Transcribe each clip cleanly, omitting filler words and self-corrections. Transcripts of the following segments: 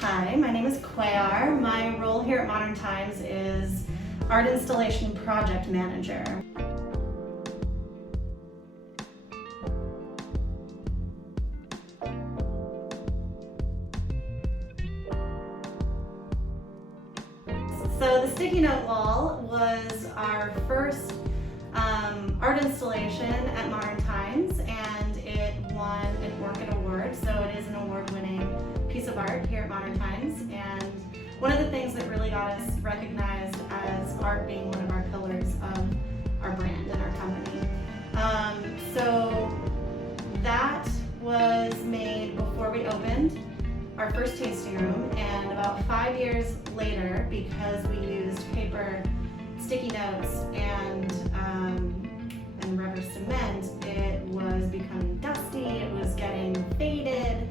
Hi, my name is Cuellar. My role here at Modern Times is Art Installation Project Manager. So the sticky note wall was our first art installation at Modern Times, and it won an Orchid Award, so it is an award-winning piece of art here at Modern Times. And one of the things that really got us recognized as art being one of our pillars of our brand and our company. So that was made before we opened our first tasting room, and about 5 years later, because we used paper, sticky notes, and rubber cement, it was becoming dusty, it was getting faded,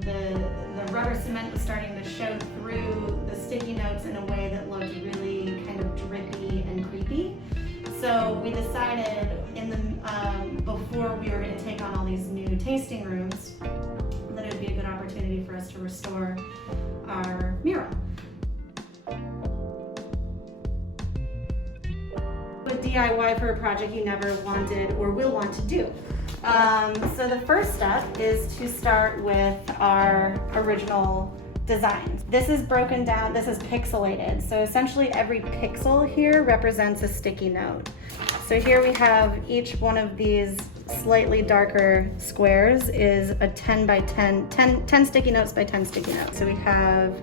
the rubber cement was starting to show through the sticky notes in a way that looked really kind of drippy and creepy. So we decided before we were going to take on all these new tasting rooms, that it would be a good opportunity for us to restore our mural. With DIY for a project you never wanted or will want to do. So the first step is to start with our original design. This is broken down, this is pixelated. So essentially every pixel here represents a sticky note. So here we have each one of these slightly darker squares is a 10 by 10 sticky notes by 10 sticky notes. So we have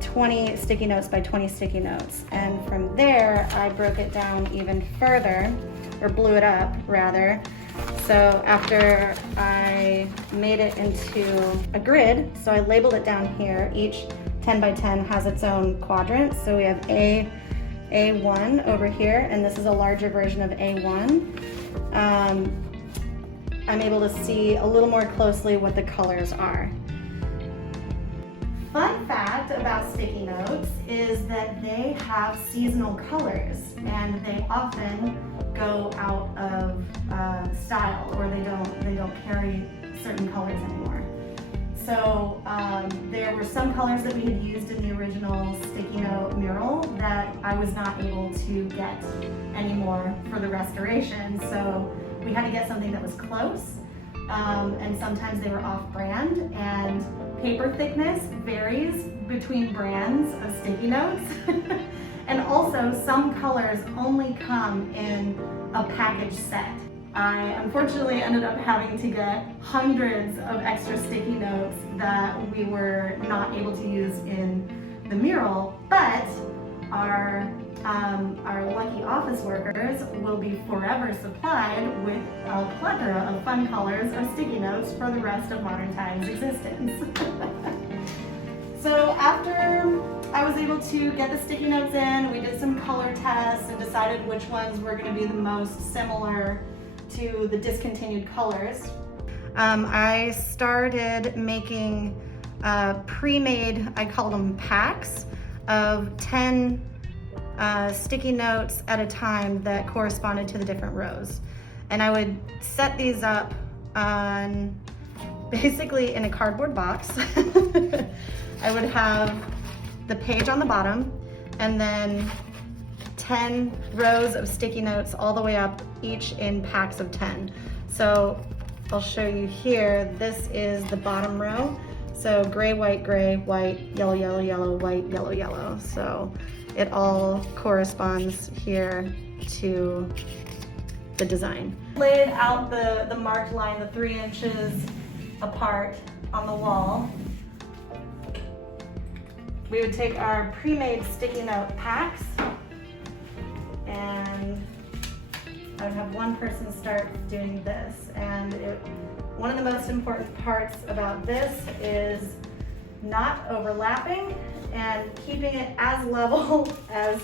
20 sticky notes by 20 sticky notes. And from there, I broke it down even further, or blew it up rather. So after I made it into a grid, so I labeled it down here. Each 10 by 10 has its own quadrant. So we have A1 over here, and this is a larger version of A1. I'm able to see a little more closely what the colors are. Fun fact about sticky notes is that they have seasonal colors, and they often go out of style, or they don't carry certain colors anymore. So there were some colors that we had used in the original sticky note mural that I was not able to get anymore for the restoration. So we had to get something that was close, and sometimes they were off-brand, and paper thickness varies between brands of sticky notes. And also some colors only come in a package set. I unfortunately ended up having to get hundreds of extra sticky notes that we were not able to use in the mural, but our lucky office workers will be forever supplied with a plethora of fun colors of sticky notes for the rest of Modern Times' existence. So after I was able to get the sticky notes in, we did some color tests and decided which ones were going to be the most similar to the discontinued colors. I started making pre-made, I called them packs, of 10 sticky notes at a time that corresponded to the different rows. And I would set these up on basically in a cardboard box. I would have the page on the bottom, and then 10 rows of sticky notes all the way up, each in packs of 10. So I'll show you here, this is the bottom row. So gray, white, yellow, yellow, yellow, white, yellow, yellow. So it all corresponds here to the design. Laid out the marked line, the 3 inches apart on the wall. We would take our pre-made sticky note packs, and I would have one person start doing this. And one of the most important parts about this is not overlapping and keeping it as level as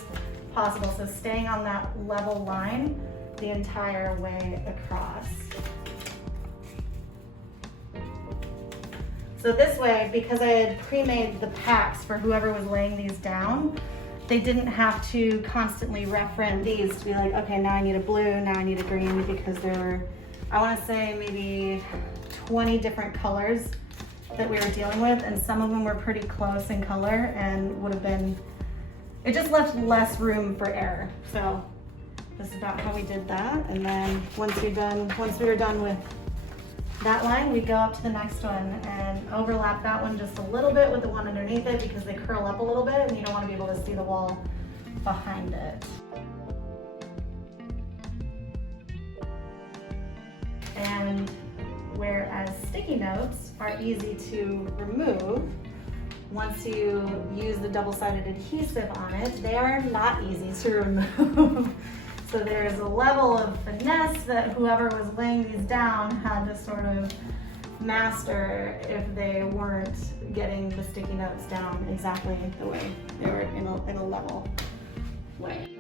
possible. So staying on that level line the entire way across. So this way, because I had pre-made the packs for whoever was laying these down, they didn't have to constantly reference these to be like, okay, now I need a blue, now I need a green, because there were, I want to say maybe 20 different colors that we were dealing with, and some of them were pretty close in color and would have been, it just left less room for error. So this is about how we did that. And then once we were done with that line, we go up to the next one and overlap that one just a little bit with the one underneath it, because they curl up a little bit and you don't want to be able to see the wall behind it. And whereas sticky notes are easy to remove, once you use the double-sided adhesive on it, they are not easy to remove. So there is a level of finesse that whoever was laying these down had to sort of master if they weren't getting the sticky notes down exactly the way they were in a level way.